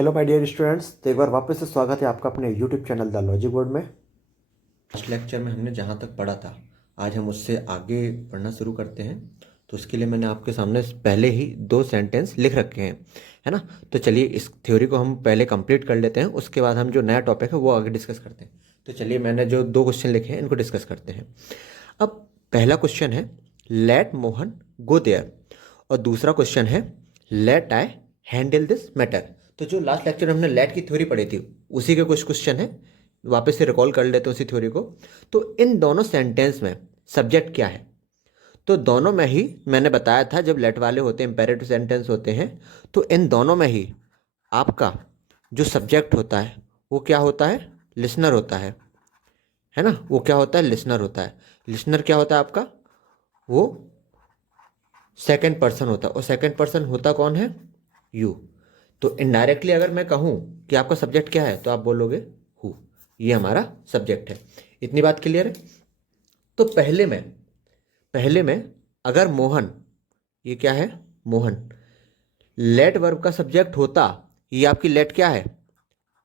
Hello my dear students, तो एक बार वापस से स्वागत है आपका अपने YouTube channel the logic board में। लास्ट लेक्चर में हमने जहाँ तक पढ़ा था आज हम उससे आगे पढ़ना शुरू करते हैं। तो उसके लिए मैंने आपके सामने पहले ही 2 सेंटेंस लिख रखे हैं, है ना। तो चलिए इस थ्योरी को हम पहले कंप्लीट कर लेते हैं, उसके बाद हम जो नया टॉपिक है वो आगे डिस्कस करते हैं। तो चलिए मैंने जो 2 क्वेश्चन लिखे हैं इनको डिस्कस करते हैं। अब पहला क्वेश्चन है लेट मोहन गो देयर, और दूसरा क्वेश्चन है let I handle this matter. तो जो लास्ट लेक्चर में हमने लेट की थ्योरी पढ़ी थी उसी के कुछ क्वेश्चन है, वापस से रिकॉल कर लेते हैं उसी थ्योरी को। तो इन दोनों सेंटेंस में सब्जेक्ट क्या है? तो दोनों में ही मैंने बताया था जब लेट वाले होते हैं इंपेरेटिव सेंटेंस होते हैं, तो इन दोनों में ही आपका जो सब्जेक्ट होता है वो क्या होता है? लिसनर होता है ना। वो क्या होता है? लिसनर होता है। लिसनर क्या होता है आपका? वो सेकंड पर्सन होता है, और सेकंड पर्सन होता कौन है? यू। तो इनडायरेक्टली अगर मैं कहूँ कि आपका सब्जेक्ट क्या है तो आप बोलोगे हु। ये हमारा सब्जेक्ट है। इतनी बात क्लियर है। तो पहले में अगर मोहन, ये क्या है? मोहन लेट वर्ब का सब्जेक्ट होता, ये आपकी लेट क्या है?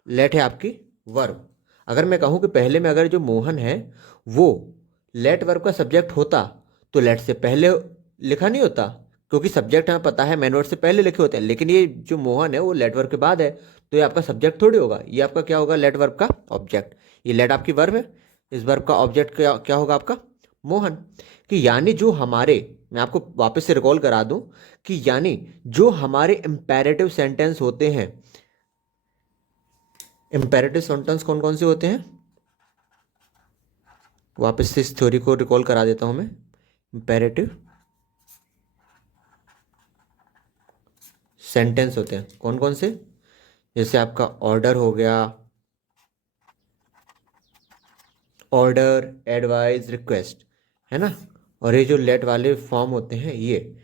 लेट है आपकी वर्ब। अगर मैं कहूँ कि पहले में अगर जो मोहन है वो लेट वर्ब का सब्जेक्ट होता, तो लेट से पहले लिखा नहीं होता, क्योंकि सब्जेक्ट हमें पता है मेन वर्ड से पहले लिखे होते हैं। लेकिन ये जो मोहन है वो लेट वर्ब के बाद है, तो ये आपका सब्जेक्ट थोड़ी होगा, ये आपका क्या होगा? लेट वर्ब का ऑब्जेक्ट। ये लेट आपकी वर्ब है, इस वर्ब का ऑब्जेक्ट क्या क्या होगा आपका? मोहन। कि यानी जो हमारे, मैं आपको वापस से रिकॉल करा दूं, कि यानी जो हमारे इंपेरेटिव सेंटेंस होते हैं, इंपेरेटिव सेंटेंस कौन कौन से होते हैं? वापस से इस थ्योरी को रिकॉल करा देता हूं मैं। इंपेरेटिव सेंटेंस होते हैं कौन कौन से? जैसे आपका ऑर्डर हो गया, ऑर्डर, एडवाइस, रिक्वेस्ट, है ना। और ये जो लेट वाले फॉर्म होते हैं, ये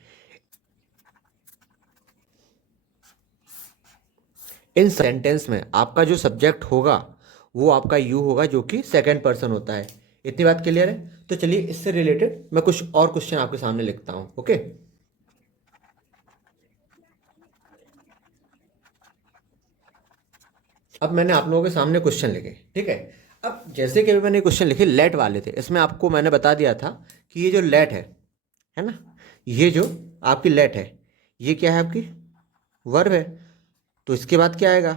इन सेंटेंस में आपका जो सब्जेक्ट होगा वो आपका यू होगा, जो कि सेकंड पर्सन होता है। इतनी बात क्लियर है। तो चलिए इससे रिलेटेड मैं कुछ और क्वेश्चन आपके सामने लिखता हूं। ओके, अब मैंने आप लोगों के सामने क्वेश्चन लिखे, ठीक है। अब जैसे कि अभी मैंने क्वेश्चन लिखे लेट वाले थे, इसमें आपको मैंने बता दिया था कि ये जो लेट है ना, ये जो आपकी लेट है, ये क्या है? आपकी वर्ब है। तो इसके बाद क्या आएगा?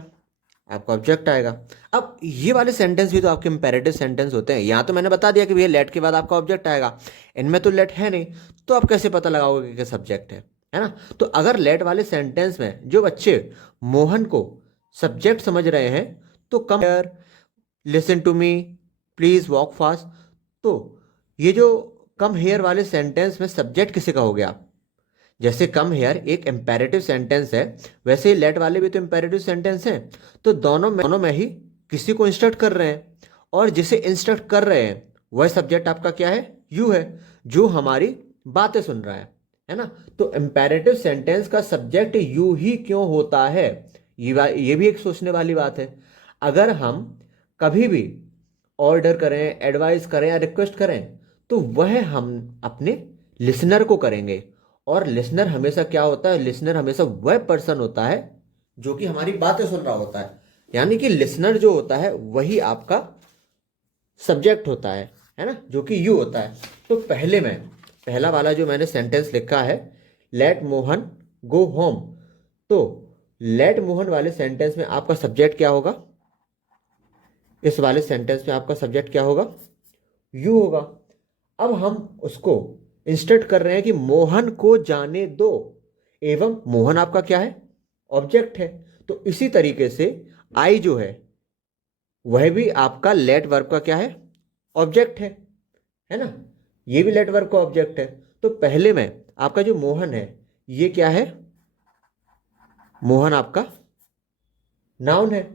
आपका ऑब्जेक्ट आएगा। अब ये वाले सेंटेंस भी तो आपके इंपेरेटिव सेंटेंस होते हैं। यहाँ तो मैंने बता दिया कि भैया लेट के बाद आपका ऑब्जेक्ट आएगा, इनमें तो लेट है नहीं, तो आप कैसे पता लगाओगे कि सब्जेक्ट है ना। तो अगर लेट वाले सेंटेंस में जो बच्चे मोहन को सब्जेक्ट समझ रहे हैं, तो come here, listen to me, please walk fast, तो ये जो कम हेयर वाले सेंटेंस में सब्जेक्ट किसी का हो गया? जैसे कम हेयर एक इंपेरेटिव सेंटेंस है, वैसे ही लेट वाले भी तो इंपेरेटिव सेंटेंस हैं। तो दोनों में ही किसी को इंस्ट्रक्ट कर रहे हैं, और जिसे इंस्ट्रक्ट कर रहे हैं वह सब्जेक्ट आपका क्या है? यू है, जो हमारी बातें सुन रहा है ना। तो इंपेरेटिव सेंटेंस का सब्जेक्ट यू ही क्यों होता है? ये भी एक सोचने वाली बात है। अगर हम कभी भी ऑर्डर करें, एडवाइस करें या रिक्वेस्ट करें, तो वह हम अपने लिसनर को करेंगे। और लिसनर हमेशा क्या होता है? लिसनर हमेशा वह पर्सन होता है जो कि हमारी बातें सुन रहा होता है। यानी कि लिसनर जो होता है वही आपका सब्जेक्ट होता है ना, जो कि यू होता है। तो पहला वाला जो मैंने सेंटेंस लिखा है, लेट मोहन गो होम, तो लेट मोहन वाले सेंटेंस में आपका सब्जेक्ट क्या होगा? इस वाले सेंटेंस में आपका सब्जेक्ट क्या होगा? यू होगा। अब हम उसको इंस्ट्रक्ट कर रहे हैं कि मोहन को जाने दो, एवं मोहन आपका क्या है? ऑब्जेक्ट है। तो इसी तरीके से आई जो है वह भी आपका लेट वर्ब का क्या है? ऑब्जेक्ट है ना। ये भी लेट वर्ब का ऑब्जेक्ट है। तो पहले में आपका जो मोहन है, ये क्या है? मोहन आपका नाउन है,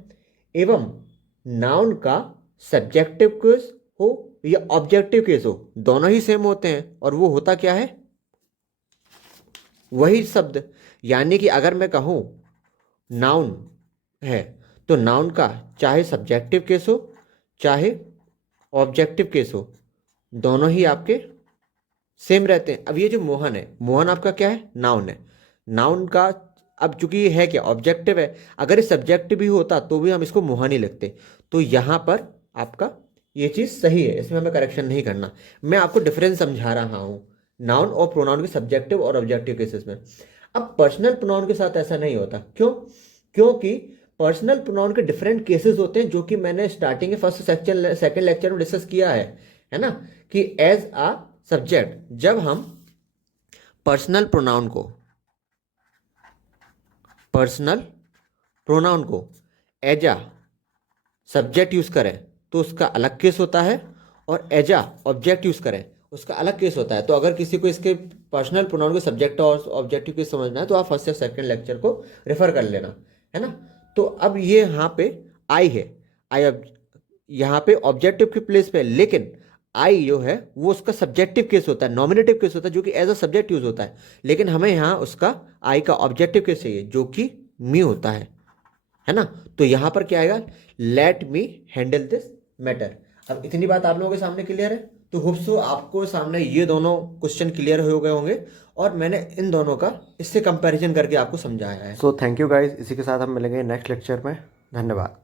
एवं नाउन का सब्जेक्टिव केस हो या ऑब्जेक्टिव केस हो, दोनों ही सेम होते हैं, और वो होता क्या है? वही शब्द। यानी कि अगर मैं कहूं नाउन है, तो नाउन का चाहे सब्जेक्टिव केस हो चाहे ऑब्जेक्टिव केस हो, दोनों ही आपके सेम रहते हैं। अब ये जो मोहन है, मोहन आपका क्या है? नाउन है। नाउन का अब चूंकि ये है क्या, ऑब्जेक्टिव है, अगर ये सब्जेक्ट भी होता तो भी हम इसको मुहानी लिखते। तो यहाँ पर आपका ये चीज़ सही है, इसमें हमें करेक्शन नहीं करना। मैं आपको डिफरेंस समझा रहा हूँ नाउन और प्रोनाउन के सब्जेक्टिव और ऑब्जेक्टिव केसेस में। अब पर्सनल प्रोनाउन के साथ ऐसा नहीं होता। क्यों? क्योंकि पर्सनल प्रोनाउन के डिफरेंट केसेस होते हैं, जो कि मैंने स्टार्टिंग के फर्स्ट सेक्शन सेकंड लेक्चर में डिस्कस किया है ना, कि एज अ सब्जेक्ट जब हम पर्सनल प्रोनाउन को एज अ सब्जेक्ट यूज करें तो उसका अलग केस होता है, और एज अ ऑब्जेक्ट यूज करें उसका अलग केस होता है। तो अगर किसी को इसके पर्सनल प्रोनाउन के सब्जेक्ट और ऑब्जेक्टिव केस समझना है तो आप फर्स्ट या सेकंड लेक्चर को रेफर कर लेना, है ना। तो अब ये यहाँ पे आई है, आई यहाँ पे ऑब्जेक्टिव के प्लेस पे, लेकिन आई जो है वो उसका सब्जेक्टिव केस होता है, नॉमिनेटिव केस होता है, जो कि एज अ सब्जेक्ट यूज होता है। लेकिन हमें यहाँ उसका आई का ऑब्जेक्टिव केस चाहिए, जो कि मी होता है ना। तो यहाँ पर क्या आएगा, let me handle this matter. अब इतनी बात आप लोगों के सामने क्लियर है। तो होप सो आपको सामने ये दोनों क्वेश्चन क्लियर हो गए होंगे, और मैंने इन दोनों का इससे कंपैरिजन करके आपको समझाया है। सो थैंक यू गाइस, इसी के साथ हम मिलेंगे नेक्स्ट लेक्चर में। धन्यवाद।